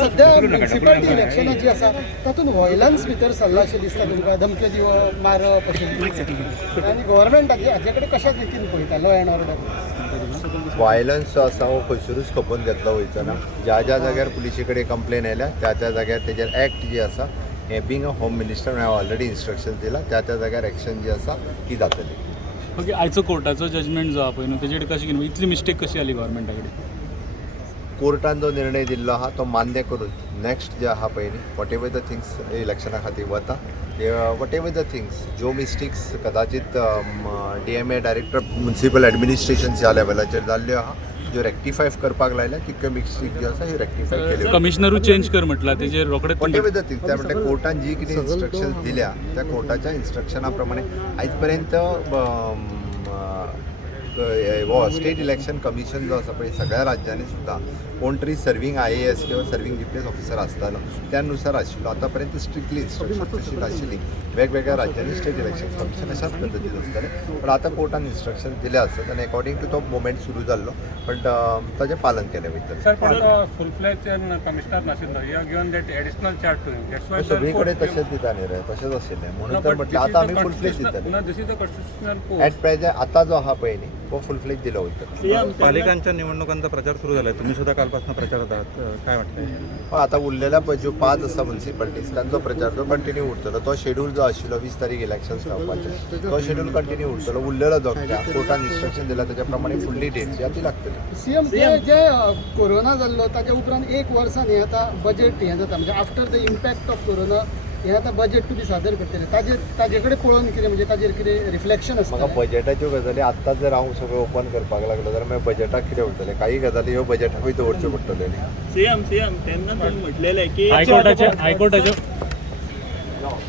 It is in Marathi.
सध्या म्युनिसिपालिटी इलेक्शनां जी आसा तातूंत व्हायलन्स भितर सरला अशें दिसता तुमकां, धमक्यो दिवप, मारप अशें, आनी गव्हर्मेंट हाजे कडेन कशा रितीन पळयता लॉ एंड ऑर्डर? व्हायलन्स जो आसा हो खंयसरूच खपोवन घेतलो वयचो ज्या ज्या जाग्यार पुलिशे कडेन कंप्लेन आयल्या त्या त्या जाग्यार तेजेर एक्ट जी आसा हे बींग अ होम मिनिस्टर हांवें ऑलरेडी इन्स्ट्रक्शन दिला त्या त्या जाग्यार एक्शन जी आसा ती जातली. ओके, आयचो कोर्टाचो जजमेंट जो आहा पळय न्हू तेजेर कशें कितें इतली मिस्टेक कशी जाली गव्हर्मेंटा कडेन? कोर्टान जो निर्णय दिल्लो आहा तो मान्य करून नेक्स्ट जे आहा पळय न्ही वॉट एवर द थिंग्स इलेक्शना खातीर वता वॉट एवर द थिंग्स ज्यो मिस्टेक्स कदाचित DMA डायरेक्टर म्युनिसिपल एडमिनिस्ट्रेशन ह्या लेवलाचेर जाल्ल्यो आहा ज्यो रेक्टिफाय करपाक लायल्या तितक्यो मिस्टेक ज्यो आसा ह्यो रेक्टिफाय केल्यो. कमिशनरूच चेंज कर म्हटला तेजेर रोखडेच वॉट एवर द थिंग्स त्या म्हणजे कोर्टान जी कितें इन्स्ट्रक्शन्स दिल्या त्या कोर्टाच्या इन्स्ट्रक्शना प्रमाणे आयज पर्यंत स्टेट इलेक्शन कमिशन जो आसा पळय सगळ्या राज्यांनी सुद्दां कोण तरी सर्वींग IAS किंवा सर्वींग GPS ऑफिसर आसतालो त्यानुसार आशिल्लो. आतां पर्यंत स्ट्रिक्टली इन्स्ट्रक्शन तशी नाशिल्ली. वेगवेगळ्या राज्यांनी स्टेट इलेक्शन कमिशन अशाच पद्दतीन आसतालें, पण आतां कोर्टान इन्स्ट्रक्शन दिले आसत आनी अकॉर्डिंग टू तो मुवमेंट सुरू जाल्लो पण ताजें पालन केलें वयतलें. सर पण फुल फ्लॅज कमिशनर नाशिल्लो, you have given that additional charge to him. That's why सगळी कडेन तशेंच दिता न्ही रे, तशेंच आशिल्लें म्हणून तर म्हटलें आतां आमी फुल फ्लेज दितले. This is the constitutional at post. Present आतां जो आहा पळय न्ही तो फुल फ्लेज दिलो वयतलो. पालिकांच्या निवडणुकांचा प्रचार सुरू झालाय, तुम्ही सुद्धा कालपासून प्रचारात आहात, काय वाटतंय? पण आतां उरलेल्या ज्यो 5 आसा म्युनिसिपालिटीज तांचो प्रचार तो कंटिन्यू उरतलो. तो शेड्यूल जो आशिल्लो 20 तारीख इलेक्शन्स जावपाचे तो शेड्यूल कंटिन्यू उरतलो. उरलेलो जो कोर्टान इन्स्ट्रक्शन दिला त्याच्या प्रमाणे फुडली डेट जी आहा ती लागतली. सीएम जे कोरोना जाल्लो ताच्या उपरांत एक वर्सान हे आतां बजेट हें जाता म्हणजे after the impact of corona हे आतां बजेट तुमी सादर करतले ताजे कडेन पळोवन कितें म्हणजे ताजेर कितें रिफ्लेक्शन म्हाका आसता? बजेटाच्यो गजाली आत्ताच जर हांव सगळें ओपन करपाक लागलो जाल्यार मागीर बजेटाक कितें उरतलें. काही गजाली ह्यो बजेटाकूय दवरच्यो पडटल्यो न्ही. सीएम तेन्ना तुम्ही म्हटलेले की हायकोर्टाच्या